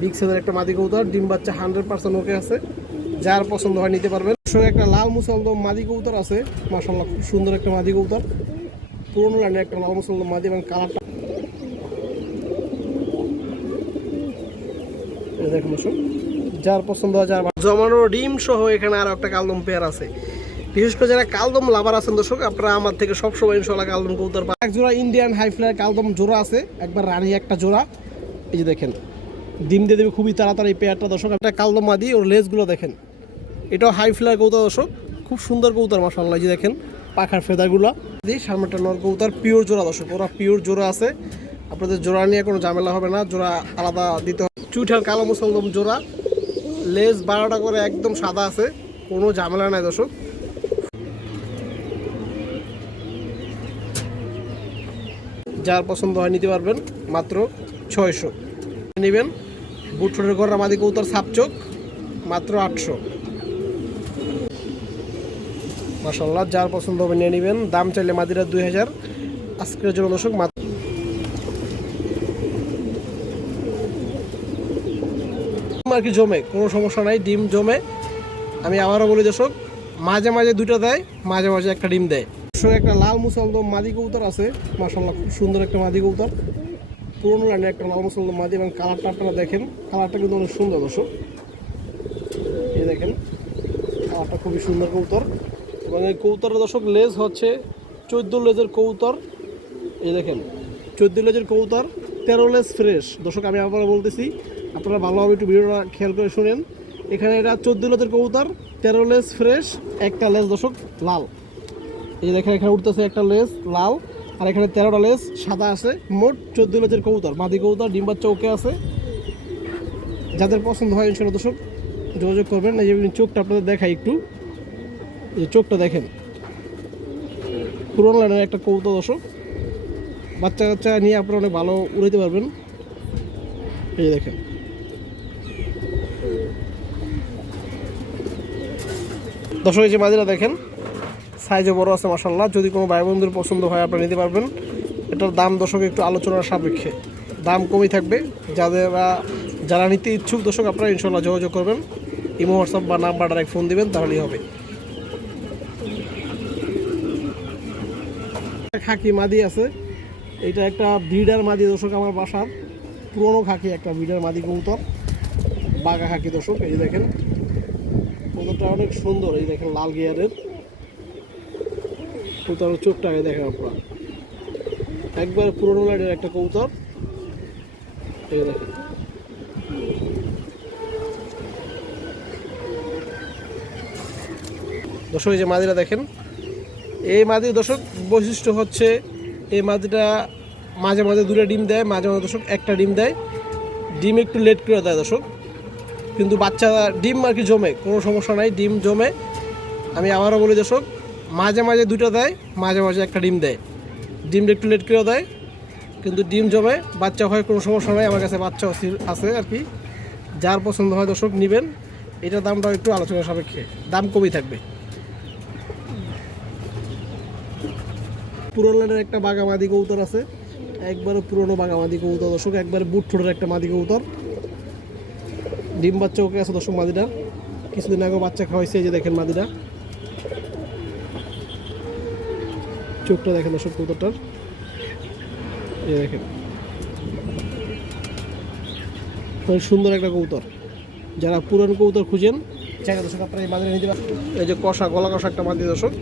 Big সাইজের একটা মাদি কবুতর, ডিম বাচ্চা 100% ওকে আছে, যার পছন্দ হয় নিতে পারবেন। সঙ্গে একটা লাল মুসলদম মাদি কবুতর আছে, মাশাআল্লাহ খুব সুন্দর একটা মাদি কবুতর, পুরোনো লাইনের একটা লাল মুসলদম মাদি এবং কালারটা দেখুন দর্শক, যার পছন্দ হয় যার জমানো ডিম সহ এখানে আরও একটা কালদম পেয়ার আছে। বিশেষ করে যারা কালদম লাভার আছেন দর্শক, আপনারা আমার থেকে সবসময় ইনশাআল্লাহ কালদম কবুতর পাবেন। এক জোড়া ইন্ডিয়ান হাই ফ্লায়ার কালদম জোড়া আছে, একবার রানী একটা জোড়া, এই যে দেখেন ডিম দিয়ে দেবে খুবই তাড়াতাড়ি পেয়ারটা দর্শক। একটা কালদম মাদি, ওর লেজগুলো দেখেন, এটাও হাই ফ্লায়ার কবুতর দর্শক, খুব সুন্দর কবুতর মাশাআল্লাহ। এই যে দেখেন পাখার ফেদারগুলো, সামনেটা নর কবুতর, পিওর জোড়া দর্শক, ওরা পিওর জোড়া আছে, আপনাদের জোড়া নিয়ে কোনো ঝামেলা হবে না, জোড়া আলাদা দিতে হবে। চুইঠাল কালো মুসলদম জোড়া, লেজ 12টা করে একদম সাদা আছে, কোনো ঝামেলা নাই দর্শক। যার পছন্দ হয় নিতে পারবেন, মাত্র 600 নেবেন। বুটফুটের গড়া মাদি কবুতর সাপচোক, মাত্র 800 মাশাআল্লাহ। যার পছন্দ হবে নিয়ে নেবেন, দাম চাইলে মাদিরা 2000 আজকের জন্য দর্শক। আর কি জমে, কোনো সমস্যা নাই, ডিম জমে। আমি আবারও বলি দর্শক, মাঝে মাঝে দুটো দেয়, মাঝে মাঝে একটা ডিম দেয়। দর্শক একটা লাল মুসলদম মাদি কবুতর আছে, মাশাআল্লাহ খুব সুন্দর একটা মাদি কবুতর, পুরোনো লাইনের একটা লাল মুসলদম মাদি এবং কালারটা আপনারা দেখেন, কালারটা কিন্তু অনেক সুন্দর দর্শক। এই দেখেন কালারটা খুবই সুন্দর কবুতর, এবং এই কবুতরের দর্শক লেজ হচ্ছে 14 লেজের কবুতর। এই দেখেন 14 লেজের কবুতর, 13 লেজ ফ্রেশ দর্শক। আমি আবার বলতেছি, আপনারা ভালোভাবে একটু ভিডিওটা খেয়াল করে শুনেন। এখানে এটা 14 লেজের কবুতর, 13 লেজ ফ্রেশ, একটা লেজ দর্শক লাল। এই দেখেন এখানে উঠতেছে একটা লেজ লাল, আর এখানে 13টা লেজ সাদা আছে, মোট 14 লেজের কবুতর, মাদি কবুতর, ডিম বাচ্চা ওকে আছে। যাদের পছন্দ হয় ইনশাআল্লাহ দর্শক যোগাযোগ করবেন। এই যে চোখটা আপনাদের দেখাই একটু, এই চোখটা দেখেন, পুরোনো লাইনের একটা কবুতর দর্শক, বাচ্চা কাচ্চা নিয়ে আপনারা অনেক ভালো উড়াইতে পারবেন। এই দেখেন দর্শক, এই যে মাদিরা দেখেন সাইজও বড় আছে মাশাআল্লাহ। যদি কোনো ভাই বন্ধুর পছন্দ হয় আপনারা নিতে পারবেন। এটার দাম দর্শক একটু আলোচনার সাপেক্ষে দাম কমই থাকবে। যারা নিতে ইচ্ছুক দর্শক, আপনারা ইনশাআল্লাহ যোগাযোগ করবেন, ইমো হোয়াটসঅ্যাপ বা নাম্বার ডাইরেক্ট ফোন দিবেন, তাহলেই হবে। খাকি মাদি আছে, এটা একটা ব্রিডার মাদি দর্শক, আমার বাসার পুরনো খাকি একটা ব্রিডার মাদি কবুতর, বাঘা খাকি দর্শক। এই দেখেন কবুতরটা অনেক সুন্দর, এই দেখেন লাল গিয়ারের কবুতরের চোখটা আগে দেখেন আপনারা, একবার পুরনো লাইনের একটা কবুতর। এই দেখেন দর্শক, এই যে মাদিরা দেখেন, এই মাদির দর্শক বৈশিষ্ট্য হচ্ছে, এই মাদিটা মাঝে মাঝে 2টা ডিম দেয়, মাঝে মাঝে দর্শক একটা ডিম দেয়, ডিম একটু লেট করে দেয় দর্শক, কিন্তু বাচ্চা ডিম আর কি জমে, কোনো সমস্যা নাই, ডিম জমে। আমি আবারও বলি দর্শক, মাঝে মাঝে 2টা দেয়, মাঝে মাঝে একটা ডিম দেয়, ডিমটা একটু লেট করে দেয়, কিন্তু ডিম জমে, বাচ্চা হয়, কোনো সমস্যা নাই। আমার কাছে বাচ্চা আছে আর কি, যার পছন্দ হয় দর্শক নেবেন। এটার দামটা একটু আলোচনার সাপেক্ষে দাম কমই থাকবে। পুরোনো লাইনের একটা বাঘা মাদি কবুতর আছে, একবারে পুরোনো বাঘা মাদি কবুতর দর্শক, একবারে বুট ঠোঁটের একটা মাদি কবুতর, ডিম বাচ্চা ওকে আছে দর্শক। মাদিটার কিছুদিন আগে বাচ্চা খাওয়াইছে, এই যে দেখেন মাদিটা, চোখটা দেখেন দর্শক কবুতরটার, এই দেখেন অনেক সুন্দর একটা কবুতর। যারা পুরানো কবুতর খুঁজেন জায়গা দর্শক, আপনারা এই মাদিরা নিতে পারেন। এই যে কষা, গলা কষা একটা মাদি দর্শক,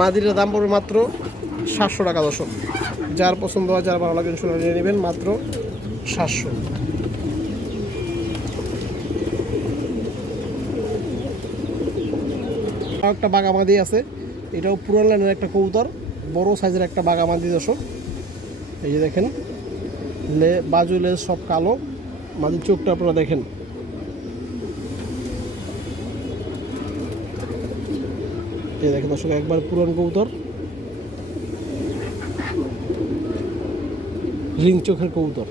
মাদিটার দাম পড়বে মাত্র 700 টাকা দর্শক। যার পছন্দ হয়, যার ভালো লাগে শুনে নিয়ে নেবেন, মাত্র 700। একটা বাগামাদি আছে, এটাও পুরান লাইনের একটা কবুতর, বড় সাইজের একটা বাগামাদি দর্শক। এই যে দেখেন বাজু লেজ সব কালো, মাদির চোখটা আপনারা দেখেন, এই দেখেন দর্শক একবার পুরান কবুতর, রিং চোখের কবুতর।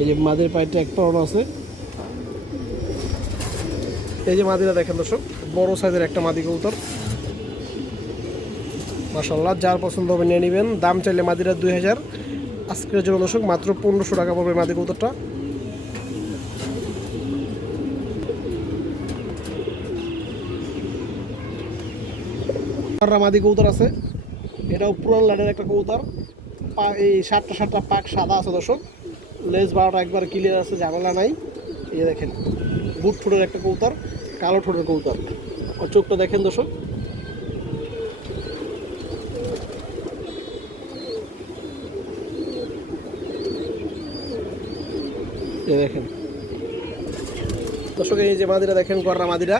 এই যে মাদের পায়েটা এক পরানো আছে, এই যে মাদিরা দেখেন দর্শক, বড় সাইজের একটা মাদি কবুতর মাশাআল্লাহ। যার পছন্দ হবে নিয়ে নেবেন, দাম চাইলে মাদিরা 2000 আজকের জন্য দর্শক মাত্র 1500 টাকা পড়বে মাদি কবুতরটা। মাদি কবুতর আছে, এটাও পুরান লাইনের একটা কবুতর। এই সাতটা পাক সাদা আছে দর্শক, লেজ বারোটা একবার ক্লিয়ার আছে, ঝামেলা নাই। এই দেখেন বুট ঠোঁটের একটা কবুতর, কালো ঠোঁটের কবুতর। আর চোখটা দেখেন দর্শক, এই দেখেন দর্শক। এই যে মাদিরা দেখেন, গররা মাদিরা।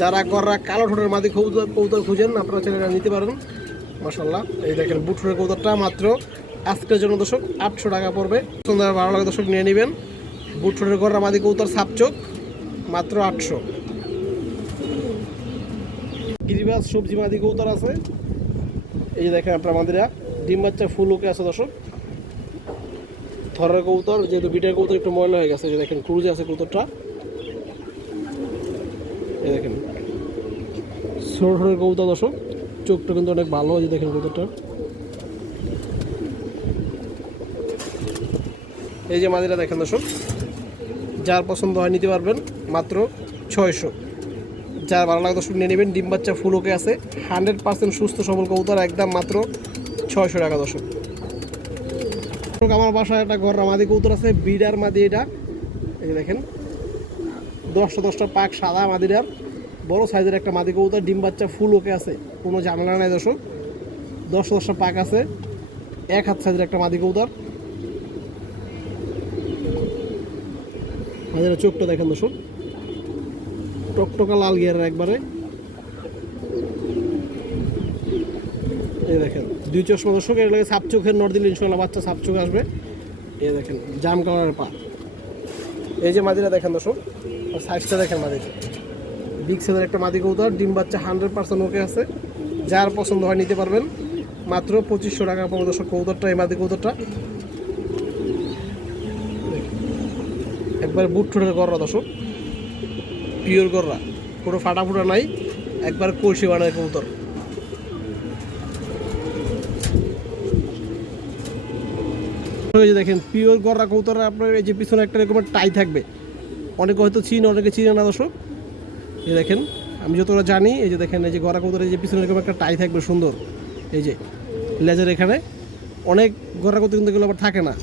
যারা গররা কালো ঠোঁটের মাদি কবুতর খুঁজেন আপনারা চ্যানেলটা নিতে পারেন। মাশাআল্লাহ, এই দেখেন বুট ঠোঁটের কবুতরটা মাত্র আজকের জন্য দর্শক 800 টাকা পড়বে। সুন্দর ভালো লাগে দর্শক, নিয়ে নেবেন। বুট ঠোঁটের গররা মাদি কবুতর সাপচোক মাত্র 800। গিরিবাজ সবজি মাদি কবুতর আছে, এই যে দেখেন আপনার মাদিরা। ডিম বাচ্চা ফুল ওকে আছে দর্শক। থরের কবুতর, যেহেতু বিটের কবুতর একটু ময়লা হয়ে গেছে। এই দেখেন ক্রুজে আছে কবুতরটা, এই দেখেন ছোট ঠোঁটের কবুতর দর্শক। চোখটা কিন্তু অনেক ভালো, এই যে দেখেন কবুতরটা। এই যে মাদিরা দেখেন দর্শক, যার পছন্দ হয় নিতে পারবেন মাত্র 600। যার ভালো লাগে দর্শক নিয়ে নেবেন। ডিম বাচ্চা ফুল ওকে আছে, 100% সুস্থ সবল কবুতর, একদম মাত্র 600 টাকা দর্শক। আমার বাসায় একটা গররা মাদি কবুতর আছে, বিডার মাদি এটা। এই যে দেখেন 10টা পাক সাদা মাদিরার, বড় সাইজের একটা মাদি কবুতর। ডিম বাচ্চা ফুল ওকে আছে, কোনো ঝামেলা নাই দর্শক। 10টা পাক আছে, 1 হাত সাইজের একটা মাদি কবুতর। মাদিরা চোখটা দেখেন দর্শক, টকটকা লাল গিয়ারের একবারে। এই দেখেন 2 চশমা দর্শক, এর লাগে সাপ চোখের নর দিলে ইনশাআল্লাহ বাচ্চা সাপ চোখ আসবে। এই দেখেন জাম কালারের পা। এই যে মাদিরা দেখেন দর্শক, আর সাইজটা দেখেন মাদির, বিগ সাইজের একটা মাদি কবুতর। ডিম বাচ্চা 100% ওকে আছে। যার পছন্দ হয় নিতে পারবেন মাত্র 2500 টাকা পড়বে দর্শক কবুতরটা, এই মাদি কবুতরটা। একবার বুট ঠোঁটের গররা দর্শক, পিওর গররা, কোনো ফাটাফুটা নাই, একবার কলসি বানায় কবুতর। দেখেন পিওর গররা কবুতর। আপনার এই যে পিছনে একটা এরকম টাই থাকবে, অনেকে হয়তো চিনে, অনেকে চিনে না দর্শক। এই দেখেন আমি যতটা জানি, এই যে দেখেন এই যে গররা কবুতরের যে পিছনে এরকম একটা টাই থাকবে সুন্দর, এই যে লেজের এখানে। অনেক গররা কবুতর কিন্তু এগুলো আবার থাকে না।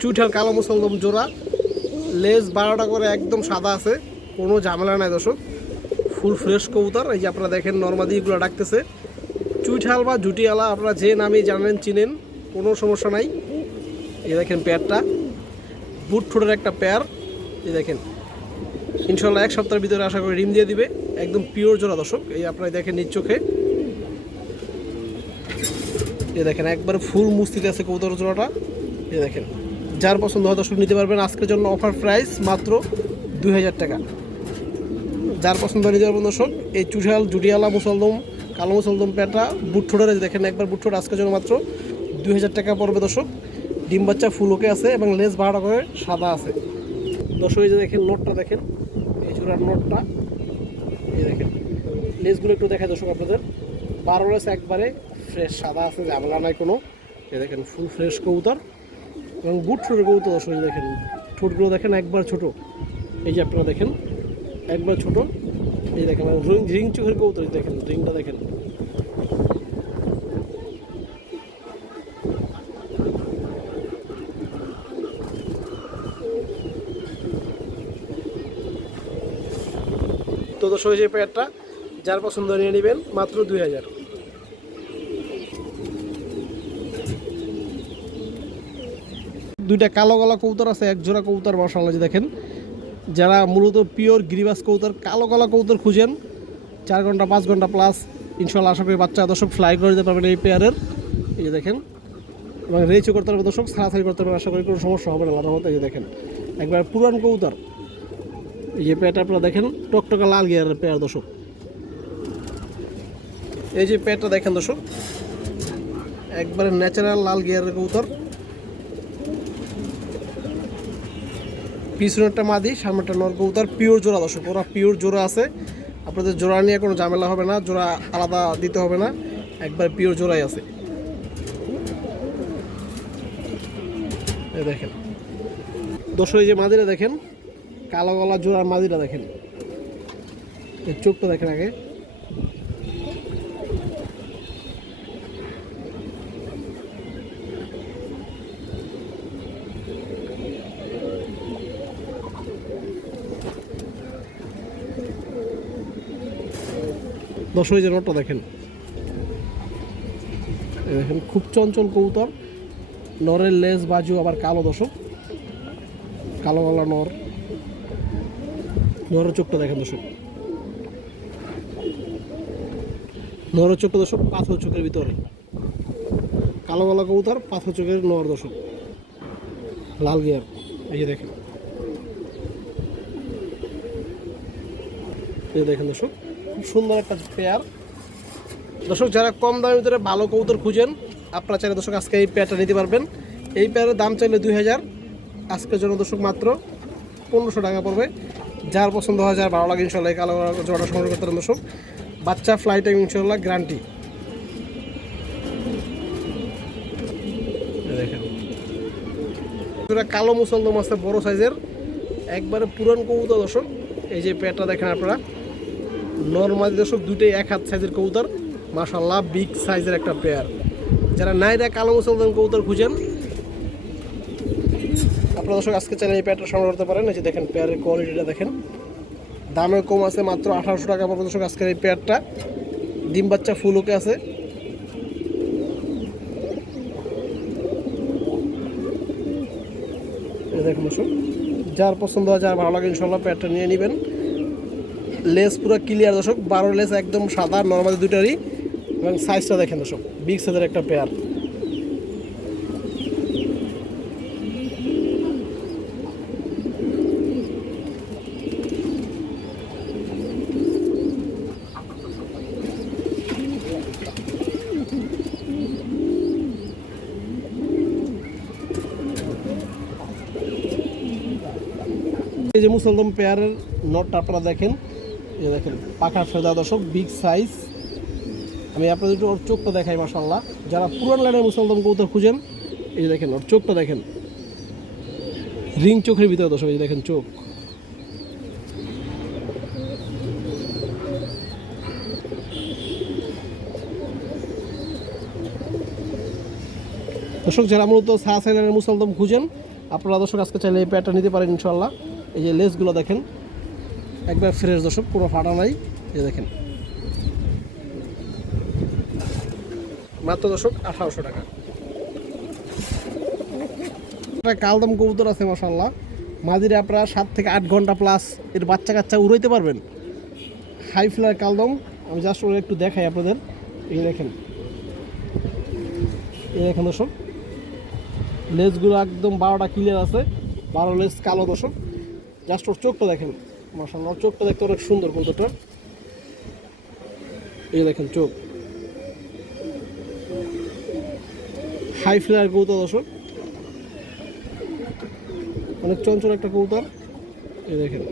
চুইঠাল কালো মুসলদম জোড়া, লেজ 12টা করে, একদম সাদা আছে, কোনো ঝামেলা নাই দর্শক। ফুল ফ্রেশ কবুতর। এই যে আপনারা দেখেন নর্মাদি এগুলো ডাকতেছে চুইঠাল বা জুটিয়ালা, আপনারা যে নামে জানেন চিনেন, কোনো সমস্যা নাই। এই দেখেন পেয়ারটা, বুট ঠোঁটের একটা পেয়ার। এই দেখেন ইনশাল্লাহ 1 সপ্তাহের ভিতরে আশা করি ডিম দিয়ে দিবে, একদম পিওর জোড়া দর্শক। এই আপনারা দেখেন নিজ চোখে, এই দেখেন একবার ফুল মুস্তিতে আছে কবুতর জোড়াটা। এই দেখেন যার পছন্দ হয় দর্শক নিতে পারবেন। আজকের জন্য অফার প্রাইস মাত্র 2000 টাকা। যার পছন্দ নিতে পারবেন দর্শক। এই চুইঠাল জুটিয়ালা মুসলদম কালো মুসলদম পেয়ারটা বুট ঠোঁটের, দেখেন একবার বুট ঠোঁট আজকের জন্য মাত্র 2000 টাকা পড়বে দর্শক। ডিম বাচ্চা ফুল ওকে আছে এবং লেজ 12টা করে সাদা আছে দর্শক। এই যে দেখেন নোটটা দেখেন, এই জোড়ার নোটটা, এই দেখেন লেজগুলো একটু দেখায় দর্শক আপনাদের। 12 লেজ একবারে ফ্রেশ সাদা আছে, ঝামেলা নাই কোনো। এই দেখেন ফুল ফ্রেশ কবুতর এবং বুট ঠোঁটের কবুতর দর্শক। এই দেখেন ঠোঁটগুলো দেখেন একবার ছোট, এই যে আপনারা দেখেন একবার ছোট। এই দেখেন রিং চোখের কবুতর, দেখেন রিংটা দেখেন। তো দর্শক এই পেয়ারটা যার পছন্দ নিয়ে নেবেন মাত্র 2000। দুইটা কালো গলা কবুতর আছে, এক জোড়া কবুতর মাশাআল্লাহ। যে দেখেন যারা মূলত পিওর গিরিবাজ কবুতর কালো গলা কবুতর খুঁজেন, 4 ঘন্টা 5 ঘন্টা প্লাস ইনশাল্লাহ আশা করি বাচ্চা দর্শক ফ্লাই করে দিতে পারবেন এই পেয়ারের। এই যে দেখেন, এবং রেচও করতে পারবে দর্শক, ছাড়াছাড়ি করতে পারবেন, আশা করি কোনো সমস্যা হবে না আল্লাহর মতো। এই যে দেখেন একবার পুরান কবুতর, এই যে পেয়ারটা আপনারা দেখেন টকটকা লাল গিয়ারের পেয়ার দর্শক। এই যে পেয়ারটা দেখেন দর্শক, একবারে ন্যাচারাল লাল গিয়ারের কবুতর। পিছনেরটা মাদি, সামনেরটা নর কবুতর, পিওর জোড়া দর্শক, ওরা পিওর জোড়া আছে। আপনাদের জোড়া নিয়ে কোনো ঝামেলা হবে না, জোড়া আলাদা দিতে হবে না, একবার পিওর জোড়াই আছে। দেখেন দর্শক, এই যে মাদিরা দেখেন, কালো গলা জোড়ার মাদিরা দেখেন, এর চোখটা দেখেন আগে। দর্শক, এই যে নটটা দেখেন, দেখেন খুব চঞ্চল কবুতর, নরের লেজ বাজু আবার কালো। দর্শক, কালো গলা নর, নরের চোখটা দেখেন দর্শক, নরের চোখটা দর্শক পাথর চোখের ভিতরে, কালো গলা কবুতর, পাথর চোখের নর দর্শক, লাল গিয়ার। এই যে দেখেন, এই দেখেন দর্শক, খুব সুন্দর একটা পেয়ার। দর্শক, যারা কম দামের ভিতরে ভালো কবুতর খুঁজেন, আপনারা চাইলে দর্শক আজকে এই পেয়ারটা নিতে পারবেন। এই পেয়ারের দাম চাইলে 2000, আজকের জন্য দর্শক মাত্র 1500 টাকা পড়বে। যার পছন্দ হয়, যার ভালো লাগে ইনশাল্লাহ কালো জোড়াটা সংগ্রহ করতে পারেন দর্শক। বাচ্চা ফ্লাইট টাইম ইনশাল্লাহ গ্যারান্টি। দেখেন কালো মুসলদম আছে বড় সাইজের, একবারে পুরান কবুতর দর্শক। এই যে পেয়ারটা দেখেন আপনারা, নরমালি দর্শক দুটোই 1 হাত সাইজের কবুতর, মাশাআল্লাহ বিগ সাইজের একটা পেয়ার। যারা নাইরা কালো মুসলদম কবুতর খুঁজেন, আপনারা দর্শক আজকে চাইলে এই পেয়ারটা সংগ্রহ করতে পারেন। এই যে দেখেন পেয়ারের কোয়ালিটিটা দেখেন, দামে কম আছে, মাত্র 1800 টাকা পড়বে দর্শক আজকের এই পেয়ারটা। ডিম বাচ্চা ফুল ওকে আছে। এই দেখুন দর্শক, যার পছন্দ হয়, যার ভালো লাগে ইনশাল্লাহ পেয়ারটা নিয়ে নেবেন। লেস পুরো ক্লিয়ার দর্শক, 12 লেস একদম সাদা নর্মালি দুটারই, এবং সাইজটা দেখেন দর্শক, বিগ সাইজের একটা পেয়ার। এই যে মুসলদম পেয়ারের নটটা আপনারা দেখেন, এই দেখেন পাখার ফেদা দর্শক, বিগ সাইজ। আমি আপনাদের একটু ওর চোখটা দেখাই, মাশাআল্লাহ। যারা পুরান লাইনের মুসলদম কবুতর খুঁজেন, এই যে দেখেন ওর চোখটা দেখেন, রিং চোখের ভিতরে দর্শক, এই দেখেন চোখ। দর্শক, যারা মূলত সাহা লাইনের মুসলদম খুঁজেন, আপনারা দর্শক আজকে চাইলে এই পেয়ারটা নিতে পারেন ইনশাল্লাহ। এই যে লেসগুলো দেখেন, একবার ফ্রেশ দর্শক, পুরো ফাটা নাই। এই দেখেন মাত্র দর্শক 1800 টাকা। কালদম কবুতর আছে মাশাআল্লাহ, মাঝিরে আপনারা 7 থেকে 8 ঘন্টা প্লাস এর বাচ্চা কাচ্চা উড়াইতে পারবেন। হাই ফ্লার কালদম, আমি জাস্ট ওরা একটু দেখাই আপনাদের। এই দেখেন, এই দেখেন দর্শক, লেজগুলো একদম 12টা ক্লিয়ার আছে, 12 লেজ কালো দর্শক। জাস্ট ওর চোখটা দেখেন, মাশাআল্লাহ চোখটা দেখতে অনেক সুন্দর কবুতরটা। এই দেখেন চোখ, হাই ফ্লায়ার কবুতর দর্শক, অনেক চঞ্চল একটা কবুতর। এই দেখেন,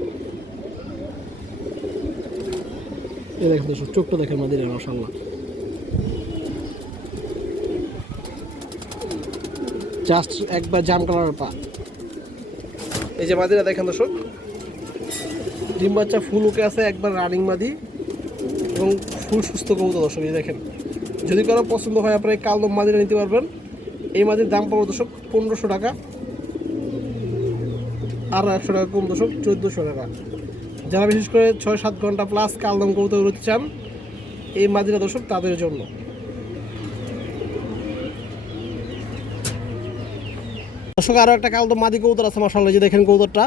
এই দেখেন দর্শক, চোখটা দেখেন মাদিরা, মাশাআল্লাহ জাস্ট একবার জাম কালারের পা। এই যে মাদিরা দেখেন দর্শক, ডিম বাচ্চা ফুল ওকে আছে, একবার রানিং মাদি এবং ফুল সুস্থ কবুতর দর্শক। এই দেখেন, যদি কারো পছন্দ হয় আপনারা এই কালদম মাদিরা নিতে পারবেন। এই মাদির দাম পাবো দর্শক 1500 টাকা, আর 100 টাকা কম দর্শক 1400 টাকা। যারা বিশেষ করে 6-7 ঘন্টা প্লাস কালদম কবুতর উড়তে চান, এই মাদিরা দর্শক তাদের জন্য। দর্শক, আরও একটা কালদম মাদি কবুতর আছে মাশাআল্লাহ। যে দেখেন কবুতরটা,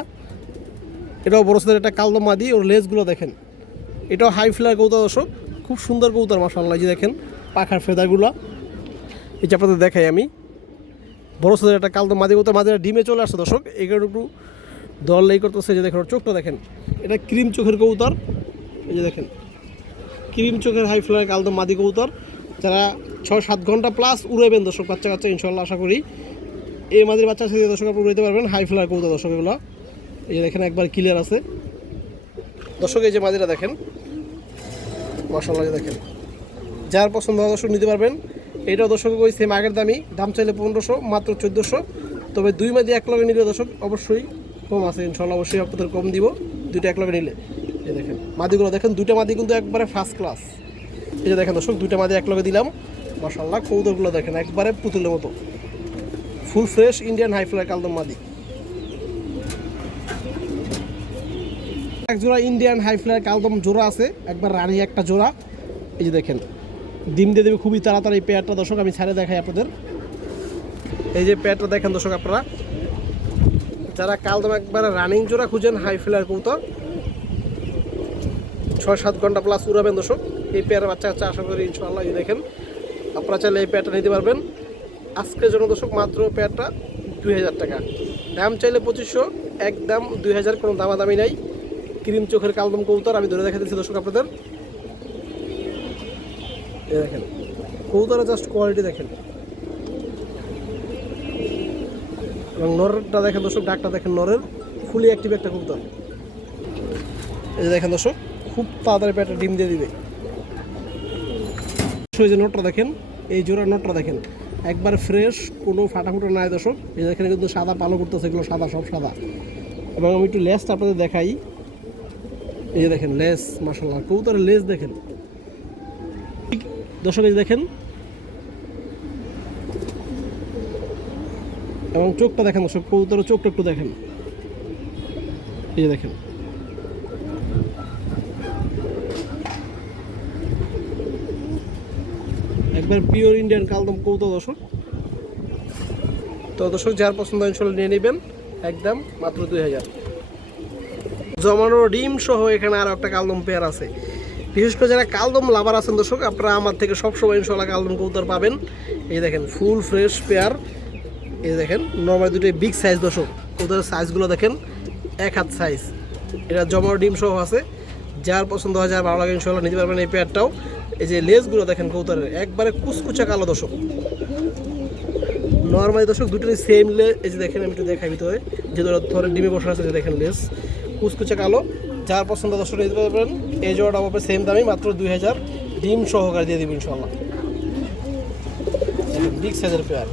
এটাও বড় সাইজের একটা কালদম মাদি, ওর লেজগুলো দেখেন, এটাও হাই ফ্লায়ার কবুতর দর্শক, খুব সুন্দর কবুতর মাশাআল্লাহ। যে দেখেন পাখার ফেদারগুলো, এই যে আপনাদের দেখাই আমি, বড় সাইজের একটা কালদম মাদি কবুতর, মাদিরা ডিমে চলে আসছে দর্শক। এগুলো একটু দল লেই করতেছে। যে দেখেন ওর চোখটা দেখেন, এটা ক্রিম চোখের কবুতর। এই যে দেখেন ক্রিম চোখের হাই ফ্লায়ার কালদম মাদি কবুতর। যারা 6-7 ঘন্টা প্লাস উড়াইবেন দর্শক বাচ্চা কাচ্চা, ইনশাল্লাহ আশা করি এই মাদির বাচ্চা সাথে দর্শক আপনি উড়াইতে পারবেন। হাই ফ্লায়ার কবুতর দর্শক এগুলো। এই যে দেখেন একবার ক্লিয়ার আছে দর্শক। এই যে মাদিরা দেখেন, মাশাআল্লাহ দেখেন, যার পছন্দ হয় দর্শক নিতে পারবেন। এটাও দর্শক ওই সেম আগের দাম চাইলে 1500, মাত্র 1400। তবে 2 মাদি এক লগে নিলে দর্শক অবশ্যই কম আছে ইনশাআল্লাহ, অবশ্যই আপনাদের কম দিব দুইটা এক লগে নিলে। এই দেখেন মাদিগুলো দেখেন, দুইটা মাদি কিন্তু একবারে ফার্স্ট ক্লাস। এই যে দেখেন দর্শক, দুইটা মাদি এক লগে দিলাম। মাশাআল্লাহ কবুতরগুলো দেখেন একবারে পুতুলের মতো, full fresh Indian high fly কালদম মাদি। এক জোড়া ইন্ডিয়ান হাই ফ্লাই কালদম জোড়া আছে, একবার রানী একটা জোড়া। এই যে দেখেন ডিম দিয়ে দেবে খুবই তাড়াতাড়ি। এই পেয়ারটা দর্শক আমি ছাড়ে দেখাই আপনাদের। এই যে পেয়ারটা দেখেন দর্শক, আপনারা যারা কালদম একবারে রানিং জোড়া খুঁজেন হাই ফ্লাইয়ের কবুতর 6-7 ঘন্টা প্লাস উড়াবেন দর্শক, এই পেয়ারের বাচ্চা কাচ্চা আশা করি ইনশাআল্লাহ। এই দেখেন আপনারা চাইলে এই পেয়ারটা নিতে পারবেন আজকের জন্য দর্শক, মাত্র পেয়ারটা 2000 টাকা। দাম চাইলে 2500, একদম 2000, কোনো দামাদামি নাই। ক্রিম চোখের কালদম কবুতর আমি ধরে দেখা দিচ্ছি দর্শক আপনাদের। এই দেখেন কবুতরের জাস্ট কোয়ালিটি দেখেন, এবং নরটা দেখেন দর্শক, ডাকটা দেখেন নরের, ফুলি অ্যাক্টিভ একটা কবুতর। এই যে দেখেন দর্শক খুব তাড়াতাড়ি পেটে ডিম দিয়ে দিবে। এই যে নটটা দেখেন, এই জোড়ার নটটা দেখেন একবার ফ্রেশ, কোনো ফাটাফুটো নাই দর্শক। এই দেখেন কিন্তু সাদা পালো করতেছে, এগুলো সাদা, সব সাদা। এবং আমি একটু লেসটা আপনাদের দেখাই। এই যে দেখেন লেস, মাশাআল্লাহ কবুতরের লেস দেখেন দর্শক, এই দেখেন, এবং চোখটা দেখেন দর্শক, কবুতরের চোখটা একটু দেখেন। এই যে দেখেন একবার পিওর ইন্ডিয়ান কালদম কবুতর দর্শক। তো দর্শক যার পছন্দ ইনশাআল্লাহ নিয়ে নেবেন, একদম মাত্র 2000। জমানো ডিম সহ এখানে আরও একটা কালদম পেয়ার আছে। বিশেষ করে যারা কালদম লাভার আছেন দর্শক, আপনারা আমার থেকে সবসময় ইনশাআল্লাহ কালদম কবুতর পাবেন। এই দেখেন ফুল ফ্রেশ পেয়ার। এই দেখেন নর্মাল দুটোই বিগ সাইজ দর্শক, কবুতরের সাইজগুলো দেখেন 1 হাত সাইজ। এটা জমানো ডিম সহ আছে, যার পছন্দ হয়, যার ভালো লাগে ইনশাআল্লাহ নিতে পারবেন এই পেয়ারটাও। এই যে লেজগুলো দেখেন কবুতরের একবারে কুচকুচা কালো দর্শক, নর্মালি দর্শক দুটোই সেম লেজ। এই যে দেখেন আমি একটু দেখাই ভিতরে, যে ধরে ডিমে বসে আছে, যে দেখেন লেজ কুচকুচা কালো। যার পছন্দ দর্শক নিতে পারবেন। এই জোড়াটা হবে সেম দামি, মাত্র 2000, ডিম সহকারে দিয়ে দেবেন ইনশাআল্লাহ। বিগ সাইজের পেয়ার।